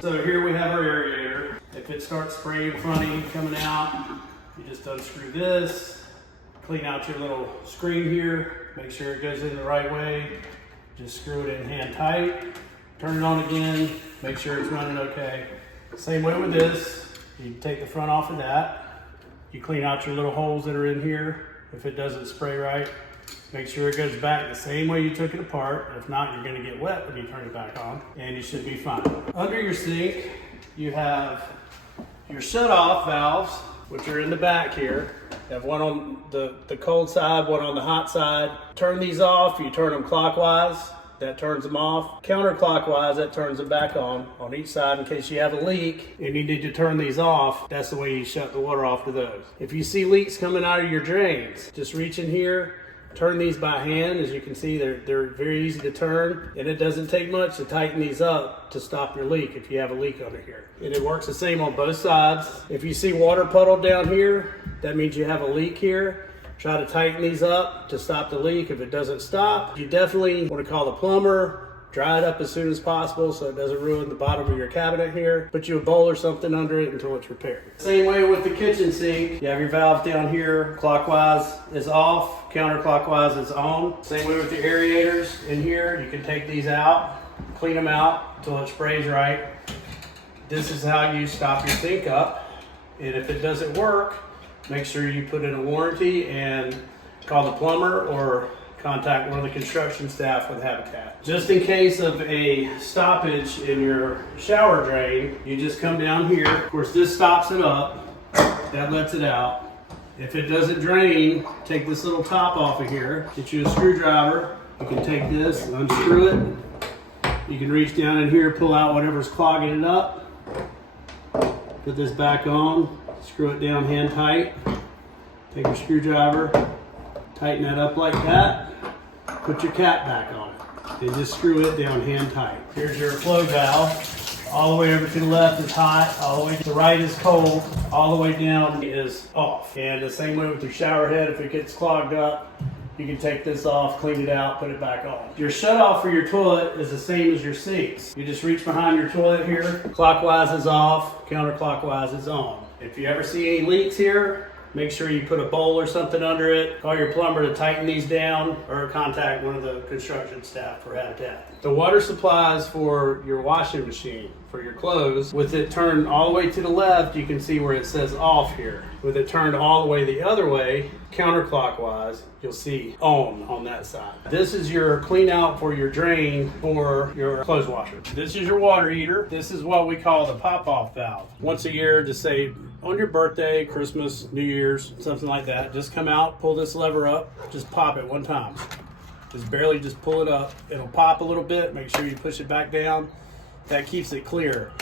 So here we have our aerator. If it starts spraying funny, coming out, you just unscrew this, clean out your little screen here, make sure it goes in the right way. Just screw it in hand tight, turn it on again, make sure it's running okay. Same way with this, you take the front off of that, you clean out your little holes that are in here. If it doesn't spray right, make sure it goes back the same way you took it apart. If not, you're gonna get wet when you turn it back on, and you should be fine. Under your sink, you have your shut-off valves, which are in the back here. You have one on the cold side, one on the hot side. Turn these off, you turn them clockwise, that turns them off. Counterclockwise, that turns them back on each side in case you have a leak and you need to turn these off. That's the way you shut the water off to those. If you see leaks coming out of your drains, just reach in here, turn these by hand. As you can see, they're very easy to turn, and it doesn't take much to tighten these up to stop your leak if you have a leak under here. And it works the same on both sides. If you see water puddled down here, that means you have a leak here. Try to tighten these up to stop the leak. If it doesn't stop, you definitely want to call the plumber, dry it up as soon as possible so it doesn't ruin the bottom of your cabinet here. Put you a bowl or something under it until it's repaired. Same way with the kitchen sink. You have your valve down here. Clockwise is off, counterclockwise is on. Same way with the aerators in here. You can take these out, clean them out until it sprays right. This is how you stop your sink up. And if it doesn't work, make sure you put in a warranty and call the plumber or contact one of the construction staff with Habitat. Just in case of a stoppage in your shower drain, you just come down here. Of course, this stops it up. That lets it out. If it doesn't drain, take this little top off of here. Get you a screwdriver. You can take this and unscrew it. You can reach down in here, pull out whatever's clogging it up. Put this back on. Screw it down hand tight. Take your screwdriver, tighten that up like that. Put your cap back on it and just screw it down hand tight. Here's your flow valve. All the way over to the left is hot, all the way to the right is cold, all the way down is off. And the same way with your shower head, if it gets clogged up, you can take this off, clean it out, put it back on. Your shutoff for your toilet is the same as your sinks. You just reach behind your toilet here, clockwise is off, counterclockwise is on. If you ever see any leaks here, make sure you put a bowl or something under it. Call your plumber to tighten these down or contact one of the construction staff for Habitat. The water supplies for your washing machine, for your clothes, with it turned all the way to the left, you can see where it says off here. With it turned all the way the other way, counterclockwise, you'll see on that side. This is your clean out for your drain for your clothes washer. This is your water heater. This is what we call the pop-off valve. Once a year, just say on your birthday, Christmas, New Year's, something like that, just come out, pull this lever up, just pop it one time. Just barely just pull it up. It'll pop a little bit, make sure you push it back down. That keeps it clear.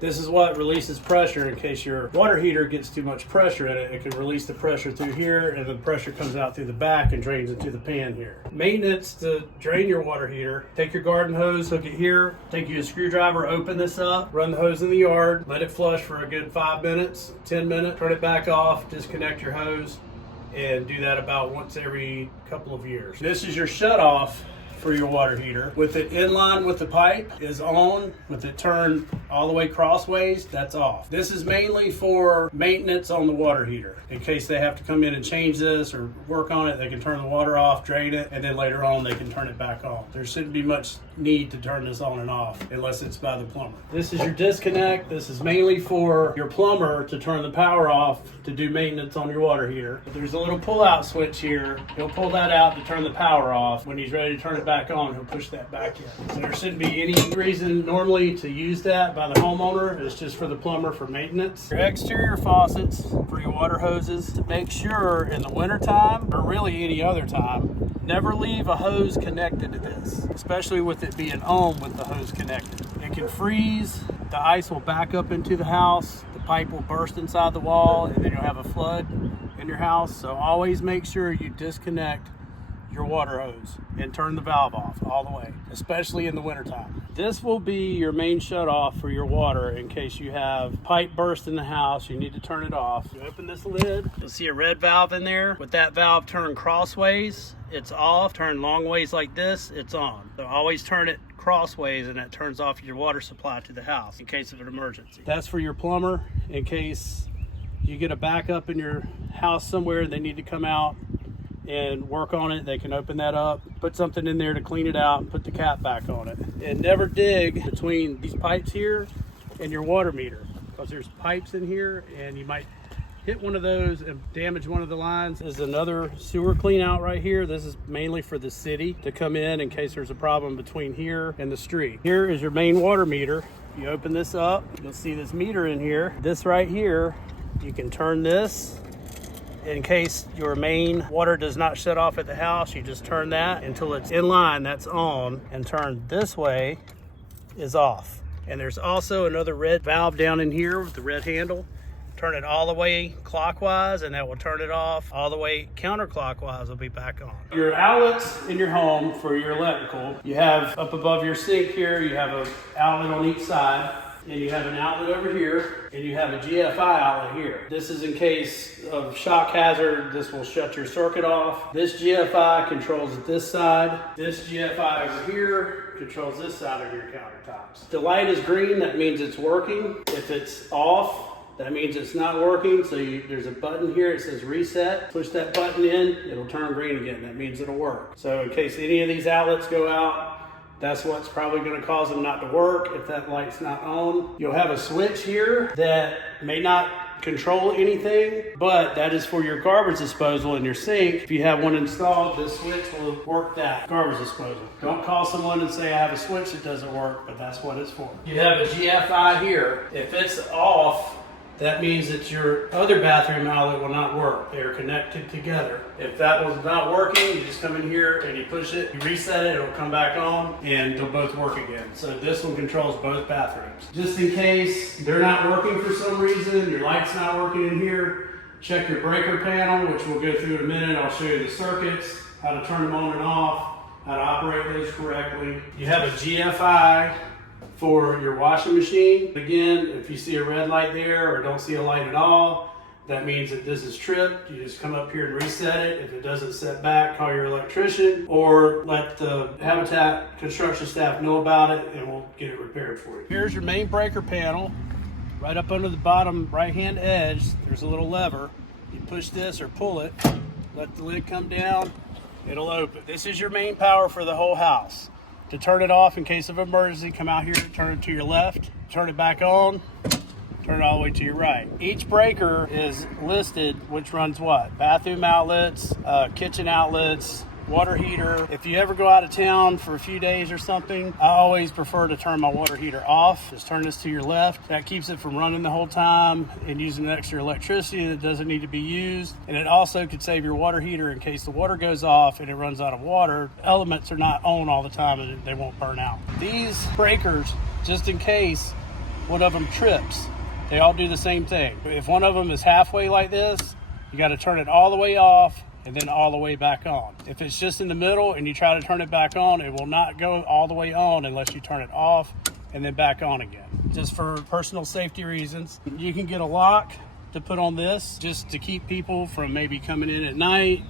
This is what releases pressure in case your water heater gets too much pressure in it. It can release the pressure through here, and the pressure comes out through the back and drains into the pan here. Maintenance to drain your water heater: take your garden hose, hook it here, take you a screwdriver, open this up, run the hose in the yard, let it flush for a good 5 minutes, 10 minutes, turn it back off, disconnect your hose, and do that about once every couple of years. This is your shut off for your water heater. With it in line with the pipe is on. With it turned all the way crossways, that's off. This is mainly for maintenance on the water heater. In case they have to come in and change this or work on it, they can turn the water off, drain it, and then later on they can turn it back on. There shouldn't be much need to turn this on and off unless it's by the plumber. This is your disconnect. This is mainly for your plumber to turn the power off to do maintenance on your water heater. There's a little pull-out switch here. He'll pull that out to turn the power off. When he's ready to turn it back on, he'll push that back in. So there shouldn't be any reason normally to use that by the homeowner. It's just for the plumber for maintenance. Your exterior faucets for your water hoses, to make sure in the winter time, or really any other time, never leave a hose connected to this, especially with it being on with the hose connected. It can freeze, the ice will back up into the house, the pipe will burst inside the wall, and then you'll have a flood in your house. So always make sure you disconnect your water hose and turn the valve off all the way, especially in the wintertime. This will be your main shut off for your water in case you have pipe burst in the house, you need to turn it off. You open this lid, you'll see a red valve in there. With that valve turned crossways, it's off. Turn long ways like this, it's on. So always turn it crossways and that turns off your water supply to the house in case of an emergency. That's for your plumber in case you get a backup in your house somewhere, they need to come out and work on it. They can open that up, put something in there to clean it out and put the cap back on it. And never dig between these pipes here and your water meter, because there's pipes in here and you might hit one of those and damage one of the lines. This is another sewer clean out right here. This is mainly for the city to come in case there's a problem between here and the street. Here is your main water meter. You open this up, you'll see this meter in here. This right here, you can turn this in case your main water does not shut off at the house. You just turn that until it's in line, that's on, and turn this way is off. And there's also another red valve down in here with the red handle. Turn it all the way clockwise and that will turn it off. All the way counterclockwise will be back on. Your outlets in your home for your electrical, you have up above your sink here, you have an outlet on each side, and you have an outlet over here, and you have a GFI outlet here. This is in case of shock hazard. This will shut your circuit off. This GFI controls this side. This GFI over here controls this side of your countertops. The light is green, that means it's working. If it's off, that means it's not working. So there's a button here, it says reset. Push that button in, it'll turn green again. That means it'll work. So in case any of these outlets go out, that's what's probably going to cause them not to work if that light's not on. You'll have a switch here that may not control anything, but that is for your garbage disposal in your sink. If you have one installed, this switch will work that garbage disposal. Don't call someone and say I have a switch that doesn't work, but that's what it's for. You have a GFI here. If it's off, that means that your other bathroom outlet will not work. They are connected together. If that was not working, you just come in here and you push it, you reset it, it'll come back on, and they'll both work again. So this one controls both bathrooms. Just in case they're not working for some reason, your light's not working in here, check your breaker panel, which we'll go through in a minute. I'll show you the circuits, how to turn them on and off, how to operate those correctly. You have a GFI for your washing machine. Again, if you see a red light there or don't see a light at all, that means that this is tripped. You just come up here and reset it. If it doesn't set back, call your electrician or let the Habitat construction staff know about it and we'll get it repaired for you. Here's your main breaker panel. Right up under the bottom right-hand edge, there's a little lever. You push this or pull it, let the lid come down, it'll open. This is your main power for the whole house. To turn it off in case of emergency, come out here, turn it to your left, turn it back on, turn it all the way to your right. Each breaker is listed which runs what? Bathroom outlets, kitchen outlets, water heater. If you ever go out of town for a few days or something, I always prefer to turn my water heater off. Just turn this to your left. That keeps it from running the whole time and using extra electricity that doesn't need to be used. And it also could save your water heater in case the water goes off and it runs out of water. Elements are not on all the time and they won't burn out. These breakers, just in case one of them trips, they all do the same thing. If one of them is halfway like this, you got to turn it all the way off and then all the way back on. If it's just in the middle and you try to turn it back on, it will not go all the way on unless you turn it off and then back on again. Just for personal safety reasons. You can get a lock to put on this just to keep people from maybe coming in at night,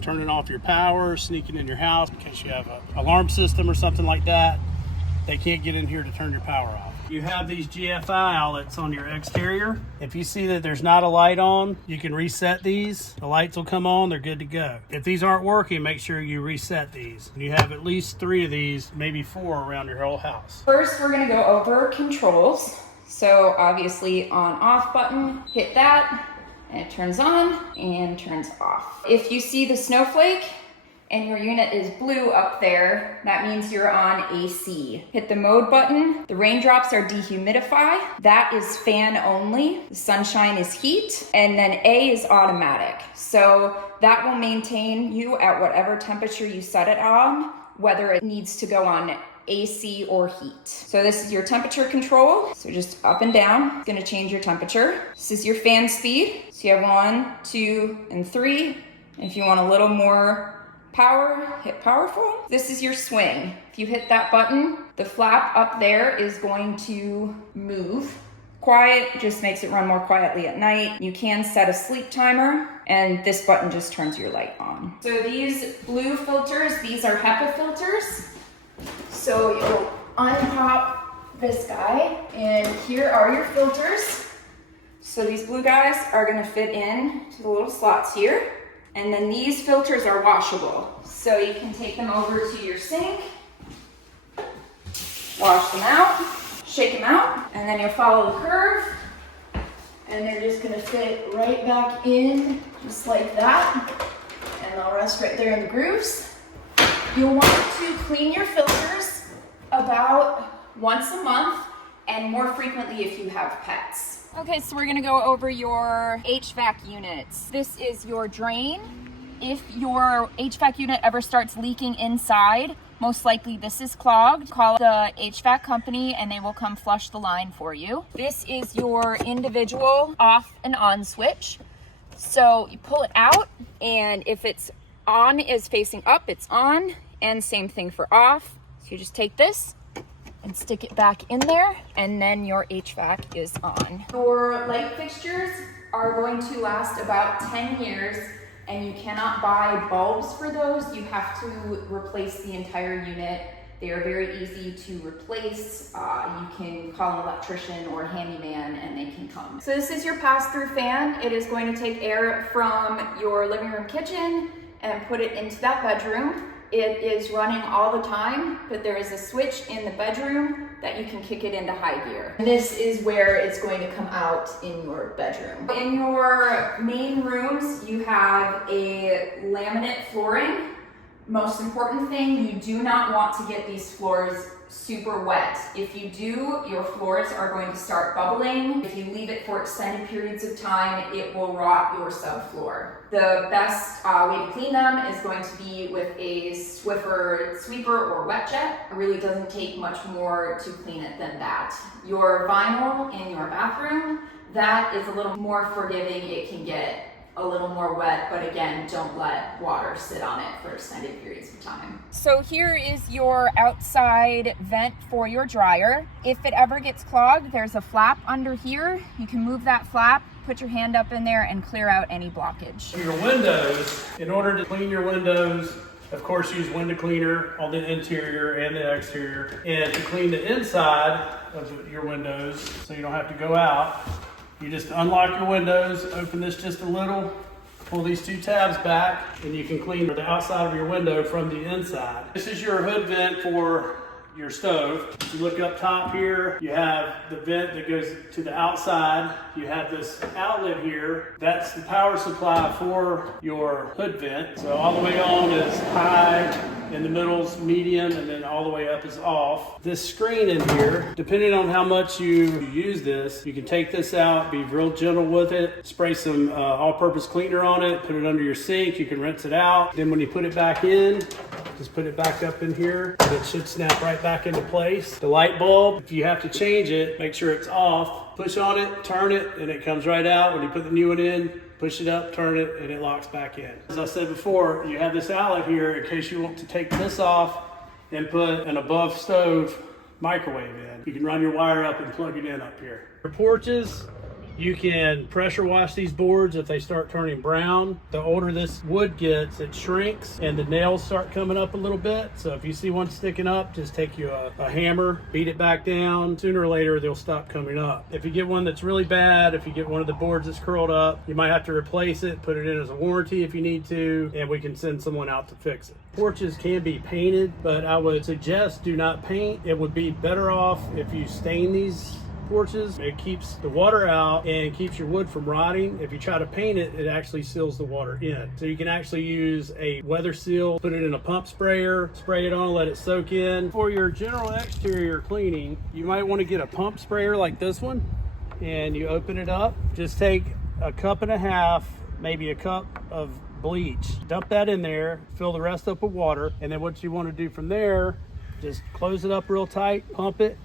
turning off your power, sneaking in your house in case you have an alarm system or something like that. They can't get in here to turn your power off. You have these GFI outlets on your exterior. If you see that there's not a light on, you can reset these. The lights will come on, they're good to go. If these aren't working, make sure you reset these. You have at least 3 of these, maybe 4 around your whole house. First, we're gonna go over controls. So obviously on off button, hit that, and it turns on and turns off. If you see the snowflake, and your unit is blue up there, that means you're on AC. Hit the mode button. The raindrops are dehumidify. That is fan only. The sunshine is heat. And then A is automatic. So that will maintain you at whatever temperature you set it on, whether it needs to go on AC or heat. So this is your temperature control. So just up and down, it's gonna change your temperature. This is your fan speed. So you have 1, 2, and 3. If you want a little more Power, hit powerful. This is your swing. If you hit that button, the flap up there is going to move. Quiet just makes it run more quietly at night. You can set a sleep timer, and this button just turns your light on. So these blue filters, these are HEPA filters. So you'll unpop this guy, and here are your filters. So these blue guys are gonna fit in to the little slots here. And then these filters are washable. So you can take them over to your sink, wash them out, shake them out, and then you'll follow the curve, and they're just gonna fit right back in, just like that. And they'll rest right there in the grooves. You'll want to clean your filters about once a month, and more frequently if you have pets. Okay, so we're gonna go over your HVAC units. This is your drain. If your HVAC unit ever starts leaking inside, most likely this is clogged. Call the HVAC company and they will come flush the line for you. This is your individual off and on switch. So you pull it out, and if it's on is facing up, it's on, and same thing for off. So you just take this and stick it back in there, and then your HVAC is on. Your light fixtures are going to last about 10 years, and you cannot buy bulbs for those. You have to replace the entire unit. They are very easy to replace. You can call an electrician or a handyman and they can come. So this is your pass-through fan. It is going to take air from your living room kitchen and put it into that bedroom. It is running all the time, but there is a switch in the bedroom that you can kick it into high gear. This is where it's going to come out in your bedroom. In your main rooms, you have a laminate flooring. Most important thing, you do not want to get these floors super wet. If you do, your floors are going to start bubbling. If you leave it for extended periods of time, it will rot your subfloor. The best way to clean them is going to be with a Swiffer sweeper or wet jet. It really doesn't take much more to clean it than that. Your vinyl in your bathroom, that is a little more forgiving. It can get a little more wet, but again, don't let water sit on it for extended periods of time. So here is your outside vent for your dryer. If it ever gets clogged, there's a flap under here. You can move that flap, put your hand up in there and clear out any blockage. For your windows, in order to clean your windows, of course, use window cleaner on the interior and the exterior. And to clean the inside of your windows, so you don't have to go out, you just unlock your windows, open this just a little, pull these two tabs back, and you can clean the outside of your window from the inside. This is your hood vent for your stove. If you look up top here, you have the vent that goes to the outside. You have this outlet here. That's the power supply for your hood vent. So all the way on is high, in the middle's medium, and then all the way up is off. This screen in here, depending on how much you use this, you can take this out, be real gentle with it, spray some all-purpose cleaner on it, put it under your sink, you can rinse it out. Then when you put it back in, just put it back up in here, and it should snap right back into place. The light bulb, if you have to change it, make sure it's off. Push on it, turn it, and it comes right out. When you put the new one in, push it up, turn it, and it locks back in. As I said before, you have this outlet here in case you want to take this off and put an above stove microwave in. You can run your wire up and plug it in up here. For porches, you can pressure wash these boards if they start turning brown. The older this wood gets, it shrinks and the nails start coming up a little bit. So if you see one sticking up, just take you a hammer, beat it back down. Sooner or later, they'll stop coming up. If you get one that's really bad, if you get one of the boards that's curled up, you might have to replace it, put it in as a warranty if you need to, and we can send someone out to fix it. Porches can be painted, but I would suggest do not paint. It would be better off if you stain these porches. It keeps the water out and keeps your wood from rotting. If you try to paint it, it actually seals the water in. So you can actually use a weather seal, put it in a pump sprayer, spray it on, let it soak in. For your general exterior cleaning, you might want to get a pump sprayer like this one, and you open it up. Just take a cup and a half, maybe a cup of bleach, dump that in there, fill the rest up with water, and then what you want to do from there, just close it up real tight, pump it,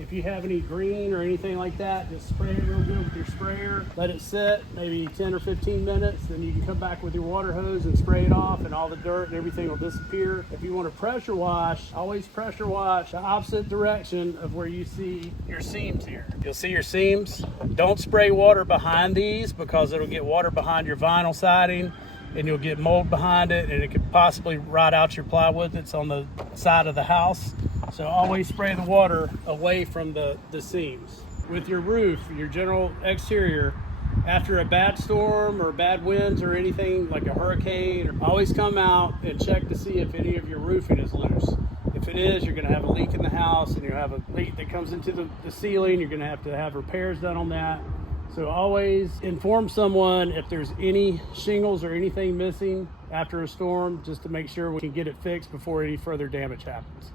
If you have any green or anything like that, just spray it real good with your sprayer. Let it sit maybe 10 or 15 minutes. Then you can come back with your water hose and spray it off, and all the dirt and everything will disappear. If you want to pressure wash, always pressure wash the opposite direction of where you see your seams here. You'll see your seams. Don't spray water behind these because it'll get water behind your vinyl siding and you'll get mold behind it, and it could possibly rot out your plywood that's on the side of the house. So always spray the water away from the seams. With your roof, your general exterior, after a bad storm or bad winds or anything like a hurricane, always come out and check to see if any of your roofing is loose. If it is, you're gonna have a leak in the house, and you'll have a leak that comes into the ceiling. You're gonna have to have repairs done on that. So always inform someone if there's any shingles or anything missing after a storm, just to make sure we can get it fixed before any further damage happens.